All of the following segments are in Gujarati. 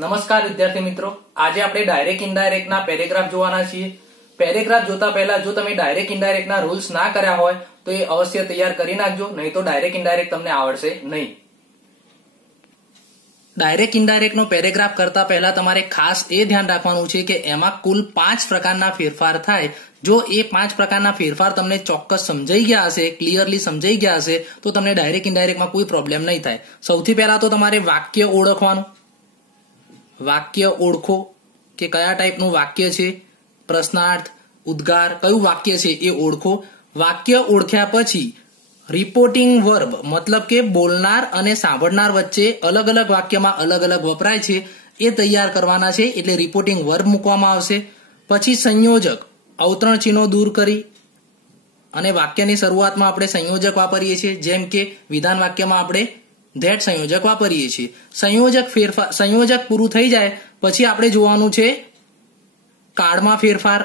નમસ્કાર વિદ્યાર્થી મિત્રો, આજે આપણે ડાયરેક્ટ ઇનડાયરેક્ટ ના પેરેગ્રાફ જોવાના છીએ। પેરેગ્રાફ જોતા પહેલા જો તમે ડાયરેક્ટ ઇનડાયરેક્ટ ના રૂલ્સ ના કર્યા હોય તો એ અવશ્ય તૈયાર કરી નાખજો, નહીં તો ડાયરેક્ટ ઇનડાયરેક્ટ તમને આવડશે નહીં। ડાયરેક્ટ ઇનડાયરેક્ટ નો પેરેગ્રાફ કરતા પહેલા તમારે ખાસ એ ધ્યાન રાખવાનું છે કે એમાં કુલ 5 પ્રકારના ફેરફાર થાય। જો એ 5 પ્રકારના ફેરફાર તમને ચોક્કસ સમજાઈ ગયા હશે, ક્લિયરલી સમજાઈ ગયા હશે તો તમને ડાયરેક્ટ ઇનડાયરેક્ટમાં કોઈ પ્રોબ્લેમ નહીં થાય। સૌથી પહેલા તો તમારે વાક્ય ઓળખવાનું, વાક્ય ઓળખો કે કયા ટાઈપનું વાક્ય છે, પ્રશ્નાર્થ, ઉદ્ગાર, કયું વાક્ય છે એ ઓળખો। વાક્ય ઓળખ્યા પછી રિપોર્ટિંગ વર્બ મતલબ કે બોલનાર અને સાંભળનાર વચ્ચે અલગ અલગ વાક્યમાં અલગ અલગ વપરાય છે એ તૈયાર કરવાના છે, એટલે રિપોર્ટિંગ વર્બ મૂકવામાં આવશે। પછી સંયોજક, અવતરણ ચિહ્નો દૂર કરી અને વાક્યની શરૂઆતમાં આપણે સંયોજક વાપરીએ છીએ, જેમ કે વિધાન વાક્યમાં આપણે ધેટ સંયોજક વાપરીએ છીએ। સંયોજક પૂરું થઈ જાય પછી આપણે જોવાનું છે કાળમાં ફેરફાર।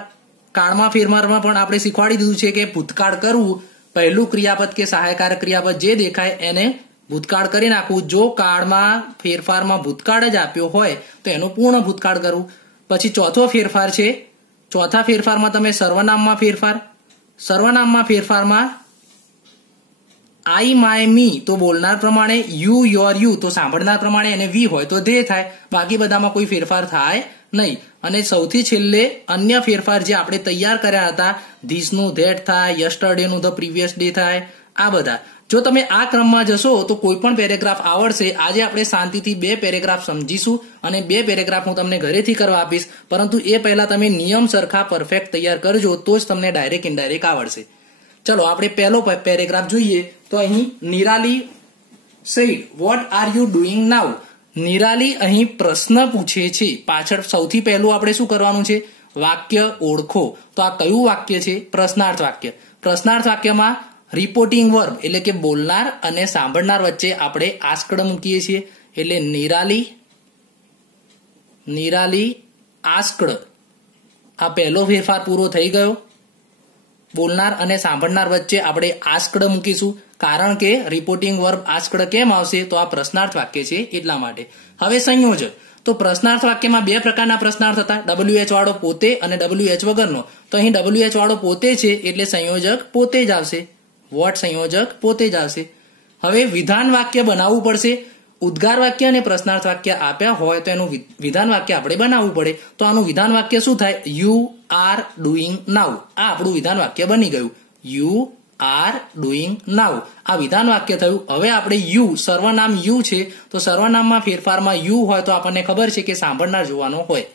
કાળમાં ફેરફારમાં પણ આપણે શીખવાડી દીધું છે કે ભૂતકાળ કરવું, પહેલું ક્રિયાપદ કે સહાયકારક ક્રિયાપદ જે દેખાય એને ભૂતકાળ કરી નાખવું। જો કાળમાં ફેરફારમાં ભૂતકાળ જ આપ્યો હોય તો એનું પૂર્ણ ભૂતકાળ કરવું। પછી ચોથો ફેરફાર છે, ચોથા ફેરફારમાં તમે સર્વનામમાં ફેરફાર, સર્વનામમાં ફેરફારમાં આઈ માય મી તો બોલનાર પ્રમાણે, યુ યોર યુ તો સાંભળનાર પ્રમાણે અને વી હોય તો ધે થાય, બાકી બધામાં કોઈ ફેરફાર થાય નહીં। અને સૌથી છેલ્લે અન્ય ફેરફાર જે આપણે તૈયાર કર્યા હતા, ધીસ નું ધેટ થાય, યસ્ટરડે નું ધ પ્રીવિયસ ડે થાય, આ બધા જો તમે આ ક્રમમાં જશો તો કોઈ પણ પેરેગ્રાફ આવડશે। આજે આપણે શાંતિથી 2 પેરેગ્રાફ સમજીશું અને 2 પેરેગ્રાફ હું તમને ઘરેથી કરવા આપીશ, પરંતુ એ પહેલા તમે નિયમ સરખા પરફેક્ટ તૈયાર કરજો તો જ તમને ડાયરેક્ટ ઇનડાયરેક્ટ આવડશે। ચલો આપણે પહેલો પેરેગ્રાફ જોઈએ તો અહીં Nirali said what are you doing now. Nirali અહીં પ્રશ્ન પૂછે છે, પાછળ સૌથી પહેલું આપણે શું કરવાનું છે, વાક્ય ઓળખો। તો આ કયું વાક્ય છે, પ્રશ્નાર્થ વાક્ય। પ્રશ્નાર્થ વાક્યમાં રિપોર્ટિંગ વર્બ એટલે કે બોલનાર અને સાંભળનાર વચ્ચે આપણે આસ્કડ મૂકીએ છીએ, એટલે નિરાલી આસ્કડ। આ પહેલો ફેરફાર પૂરો થઈ ગયો। બોલનાર અને સાંભળનાર વચ્ચે આપણે આસ્કડ મૂકીશું, કારણ કે રિપોર્ટિંગ વર્બ આસ્કડ કેમ આવશે, તો આ પ્રશ્નાર્થ વાક્ય છે એટલા માટે। હવે સંયોજક, તો પ્રશ્નાર્થ વાક્યમાં 2 પ્રકારના પ્રશ્નાર્થ હતા, WH વાળો પોતે અને WH વગરનો। તો અહીં WH વાળો પોતે છે એટલે સંયોજક પોતે જ આવશે, વોટ સંયોજક પોતે જ આવશે। હવે વિધાન વાક્ય બનાવવું પડશે। ઉદ્ગાર વાક્ય અને પ્રશ્નાર્થ વાક્ય આપ્યા હોય તો એનું વિધાન વાક્ય આપણે બનાવવું પડે। તો આનું વિધાન વાક્ય શું થાય, યુ આર ડુઈંગ નાઉ। આ આપણું વિધાન વાક્ય બની ગયું, યુ આર ડુઈંગ નાઉ, આ વિધાન વાક્ય થયું। હવે આપણે યુ, સર્વનામ યુ છે તો સર્વનામમાં ફેરફારમાં યુ હોય તો આપણને ખબર છે કે સાંભળનાર જોવાનો હોય।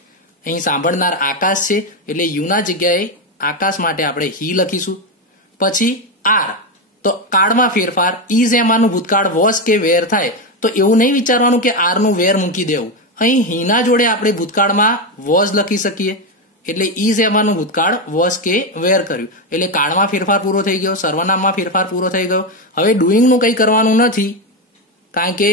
અહીં સાંભળનાર આકાશ છે એટલે યુના જગ્યાએ આકાશ માટે આપણે હી લખીશું। પછી આર, તો કાળમાં ફેરફાર, ઇઝ એમાંનું ભૂતકાળ વોઝ કે વેર થાય તો એવું નહીં વિચારવાનું કે આર નું વેર મૂકી દેવું, અહીં હીના જોડે આપણે ભૂતકાળમાં વોઝ લખી શકીએ, એટલે ઇઝ એમાંનું ભૂતકાળ વોઝ કે વેર કર્યું, એટલે કાળમાં ફેરફાર પૂરો થઈ ગયો, સર્વનામમાં ફેરફાર પૂરો થઈ ગયો। હવે ડુઈંગ નું કંઈ કરવાનું નથી, કારણ કે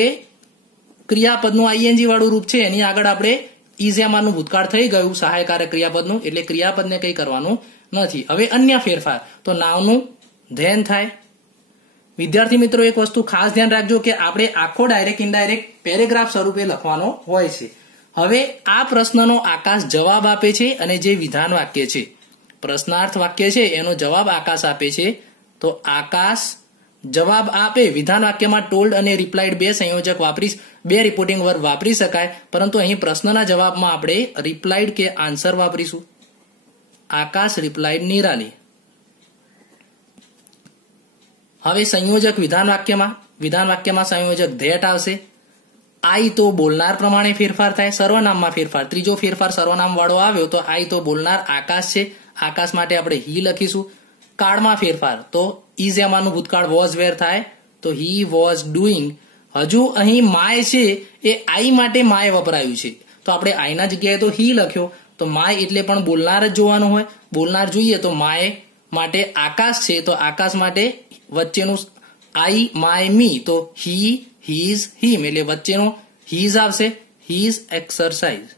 ક્રિયાપદનું આઈએનજી વાળું રૂપ છે, એની આગળ આપણે ઇઝ એમાંનું ભૂતકાળ થઈ ગયું સહાયકારક ક્રિયાપદનું, એટલે ક્રિયાપદને કંઈ કરવાનું નથી। હવે અન્ય ફેરફાર, તો નાવનું ધેન થાય। વિદ્યાર્થી મિત્રો એક વસ્તુ ખાસ ધ્યાન રાખજો કે આપણે આખો ડાયરેક્ટ ઇનડાયરેક્ટ પેરેગ્રાફ સ્વરૂપે લખવાનો હોય છે। હવે આ પ્રશ્નનો આકાશ જવાબ આપે છે અને જે વિધાન વાક્ય છે, પ્રશ્નાર્થ વાક્ય છે એનો જવાબ આકાશ આપે છે, તો આકાશ જવાબ આપે। વિધાન વાક્યમાં ટોલ્ડ અને રિપ્લાઇડ 2 સંયોજક વાપરી, 2 રિપોર્ટિંગ વર્બ વાપરી શકાય, પરંતુ અહીં પ્રશ્નના જવાબમાં આપણે રિપ્લાઇડ કે આન્સર વાપરીશું। આકાશ રિપ્લાઇડ નિરાલી। હવે સંયોજક વિધાન વાક્યમાં સંયોજક ધેટ આવશે। આઈ તો બોલનાર પ્રમાણે ફેરફાર થાય, સર્વનામમાં ફેરફાર, ત્રીજો ફેરફાર સર્વનામ વાળો આવ્યો તો આઈ તો બોલનાર આકાશ છે, આકાશ માટે આપણે હી લખીશું। કાળમાં ફેરફાર, તો ઇઝ એમાંનું ભૂતકાળ વોઝ વેર થાય તો હી વોઝ ડુઈંગ। હજુ અહીં માય છે એ આઈ માટે માય વપરાયું છે તો આપણે આઈના જગ્યાએ તો હી લખ્યો, તો માય એટલે પણ બોલનાર જ જોવાનું હોય। બોલનાર જોઈએ તો માય માટે આકાશ છે તો આકાશ માટે વચ્ચેનું આઈ માય મી તો હી હીઝ હિમ, એટલે વચ્ચેનો હીઝ આવશે, હીઝ એક્સરસાઇઝ।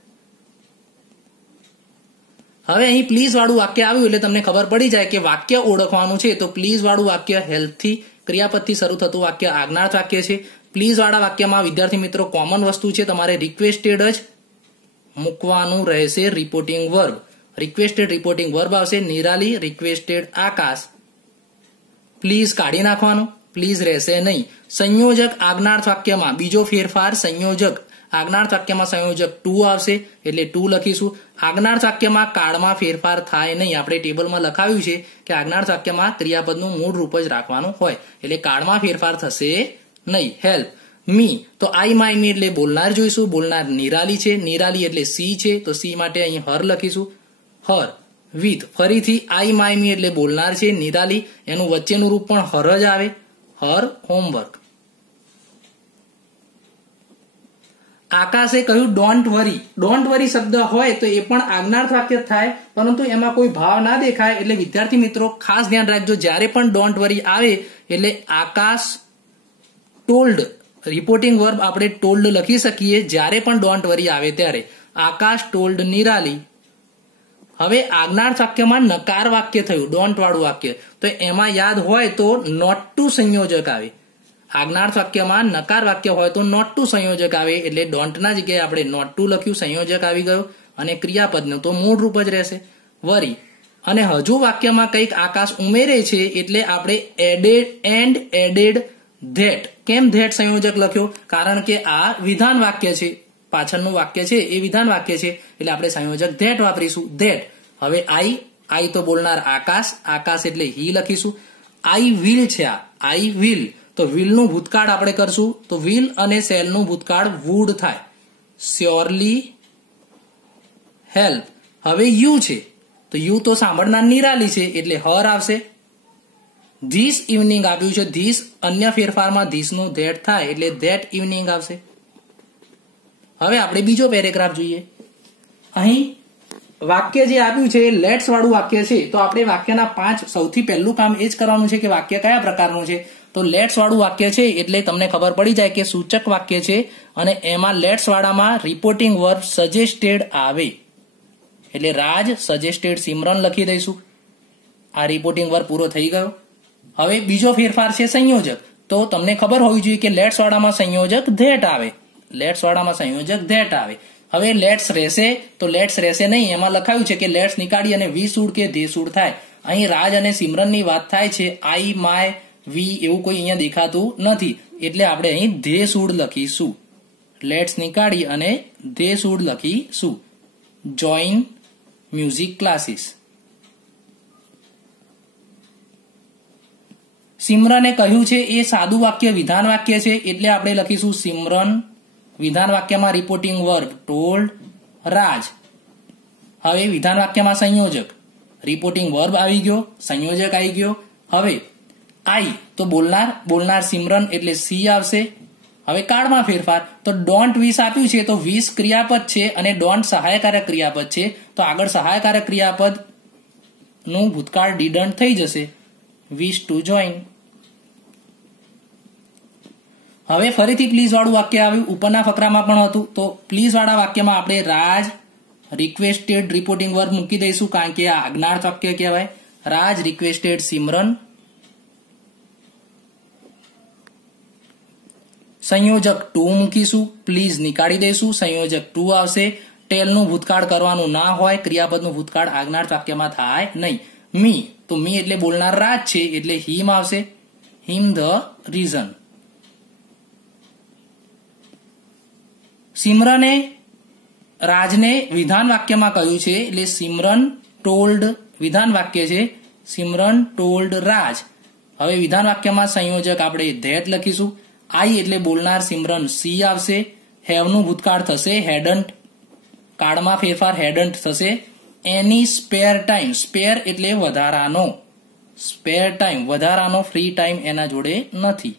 હવે અહીં પ્લીઝ વાળું વાક્ય આવ્યું એટલે તમને ખબર પડી જાય કે વાક્ય ઓળખવાનું છે। તો પ્લીઝ વાળું વાક્ય હેલ્થથી ક્રિયાપદથી શરૂ થતું વાક્ય આજ્ઞાર્થ વાક્ય છે। પ્લીઝ વાળા વાક્યમાં વિદ્યાર્થી મિત્રો કોમન વસ્તુ છે, તમારે રિક્વેસ્ટેડ જ મૂકવાનું રહેશે reporting verb. Requested reporting verb આવશે નિરાલી, રિક્વેસ્ટેડ આકાશ. પ્લીઝ કાઢી નાખવાનું, પ્લીઝ રહેશે નહીં. સંયોજક આજ્ઞાર્થ વાક્યમાં બીજો ફેરફાર, સંયોજક આજ્ઞાર્થ વાક્યમાં સંયોજક ટુ આવશે એટલે ટુ લખીશું. આજ્ઞાર્થ વાક્યમાં કાળમાં ફેરફાર થાય નહીં. આપણે ટેબલમાં લખાવ્યું છે કે આજ્ઞાર્થ વાક્યમાં ક્રિયાપદનું મૂળ રૂપ જ રાખવાનું હોય એટલે કાળમાં ફેરફાર થશે નહીં. હેલ્પ મી, તો આઈ માય મી એટલે બોલનાર જોઈશું. બોલનાર નિરાલી છે, નિરાલી એટલે સી છે તો સી માટે અહીં હર લખીશું. હર વિથ, ફરીથી આઈ માય મી એટલે બોલનાર છે નિરાલી, એનું વચ્ચેનું રૂપ પણ હર જ આવે. Her homework. આકાશે કહ્યું ડોન્ટ વરી. ડોન્ટ વરી શબ્દ હોય તો એ પણ આજ્ઞાર્થ વાક્ય થાય, પરંતુ એમાં કોઈ ભાવ ના દેખાય એટલે વિદ્યાર્થી મિત્રો ખાસ ધ્યાન રાખજો. જ્યારે પણ ડોન્ટ વરી આવે એટલે આકાશ ટોલ્ડ, રિપોર્ટિંગ વર્બ આપણે ટોલ્ડ લખી શકીએ જ્યારે પણ ડોન્ટ વરી આવે ત્યારે. આકાશ ટોલ્ડ નિરાલી. હવે આજ્ઞાર્થ વાક્યમાં નકાર વાક્ય થયું, ડોન્ટ વાળું વાક્ય, તો એમાં યાદ હોય તો નોટ ટુ સંયોજક આવે. આજ્ઞાર્થ વાક્યમાં નકાર વાક્ય હોય તો નોટ ટુ સંયોજક આવે એટલે ડોન્ટના જગ્યાએ આપણે નોટ ટુ લખ્યું, સંયોજક આવી ગયો અને ક્રિયાપદનું તો મૂળ રૂપ જ રહેશે વરી. અને હજુ વાક્યમાં કંઈક આકાશ ઉમેરે છે એટલે આપણે એડેડ ધેટ. કેમ ધેટ સંયોજક લખ્યો? કારણ કે આ વિધાન વાક્ય છે, પાછળનું વાક્ય છે એ વિધાન વાક્ય છે એટલે આપણે સંયોજક ધેટ વાપરીશું. ધેટ. હવે આઈ તો બોલનાર આકાશ, આકાશ એટલે હી લખીશું. આઈ વિલ છે, આઈ વિલ, તો વિલ નું ભૂતકાળ આપણે કરશું તો વિલ અને શેલ નું ભૂતકાળ વુડ થાય. સ્યોરલી હેલ્પ. હવે યુ છે તો યુ તો સાંભળનાર નિરાલી છે એટલે હર આવશે. ધીસ ઇવનિંગ આપ્યું છે, ધીસ અન્ય ફેરફારમાં ધીસ નું ધેટ થાય એટલે ધેટ ઇવનિંગ આવશે. હવે આપણે બીજો પેરેગ્રાફ જોઈએ. અહીં વાક્ય જે આપ્યું છે લેટ્સ વાળું વાક્ય છે તો આપણે વાક્યના 5 સૌથી પહેલું કામ એ જ કરવાનું છે કે વાક્ય કયા પ્રકારનું છે. તો લેટ્સ વાળું વાક્ય છે એટલે તમને ખબર પડી જાય કે સૂચક વાક્ય છે અને એમાં લેટ્સ વાળામાં રિપોર્ટિંગ વર્બ સજેસ્ટેડ આવે એટલે રાજ સજેસ્ટેડ સિમરન લખી દઈશું. આ રિપોર્ટિંગ વર્બ પૂરો થઈ ગયો. હવે બીજો ફેરફાર છે સંયોજક. તો તમને ખબર હોવી જોઈએ કે લેટ્સ વાળામાં સંયોજક ધેટ આવે, લેટ્સ વાળામાં સંયોજક ધેટ આવે. હવે લેટ્સ રહેશે તો લેટ્સ રહેશે નહીં, એમાં લખાયું છે કે લેટ્સ નીકાળી અને વી શુડ કે ધે શુડ થાય. અહીં રાજ અને સિમરનની વાત થાય છે, આઈ માય વી એવું કોઈ અહીંયા દેખાતું નથી એટલે આપણે અહીં ધે શુડ લખીશું. લેટ્સ નીકાળી અને ધે શુડ લખીશું. Join music classes. સિમરને કહ્યું છે એ સાદું વાક્ય વિધાન વાક્ય છે એટલે આપણે લખીશું સિમરન. વિધાન વાક્યમાં રિપોર્ટિંગ વર્બ ટોલ્ડ રાજ. હવે વિધાન વાક્યમાં સંયોજક, રિપોર્ટિંગ વર્બ આવી ગયો, સંયોજક આવી ગયો. હવે આઈ તો બોલનાર સિમરન એટલે સી આવશે. હવે કાળમાં ફેરફાર તો ડોન્ટ વિશ આપ્યું છે તો વિશ ક્રિયાપદ છે અને ડોન્ટ સહાયકારક ક્રિયાપદ છે તો આગળ સહાયકારક ક્રિયાપદ નું ભૂતકાળ ડીડન્ટ થઈ જશે. વિશ ટુ જોઈન. હવે ફરીથી પ્લીઝ વાળું વાક્ય આવ્યું, ઉપરના ફકરામાં પણ હતું. તો પ્લીઝ વાળા વાક્યમાં આપણે રાજ રિક્વેસ્ટેડ રિપોર્ટિંગ વર્બ મૂકી દઈશું કારણ કે આ આજ્ઞાર્થ વાક્ય કહેવાય. રાજ રિક્વેસ્ટેડ સિમરન. સંયોજક ટુ મૂકીશું, પ્લીઝ નીકાળી દઈશું, સંયોજક ટુ આવશે. ટેલ નું ભૂતકાળ કરવાનું ના હોય, ક્રિયાપદનું ભૂતકાળ આજ્ઞાર્થ વાક્યમાં થાય નહીં. મી તો મી એટલે બોલનાર રાજ છે એટલે હિમ આવશે. હિમ ધ રીઝન. સિમરને રાજને વિધાન વાક્યમાં કહ્યું છે એટલે સિમરન ટોલ્ડ, વિધાન વાક્ય છે, સિમરન ટોલ્ડ રાજ. હવે વિધાન વાક્યમાં સંયોજક આપણે ધેટ લખીશું. આઈ એટલે બોલનાર સિમરન સી આવશે. હેવ નું ભૂતકાળ થશે હેડન્ટ, કાળમાં ફેરફાર હેડન્ટ થશે. એની સ્પેર ટાઈમ, સ્પેર એટલે વધારાનો, સ્પેર ટાઈમ વધારાનો ફ્રી ટાઈમ એના જોડે નથી.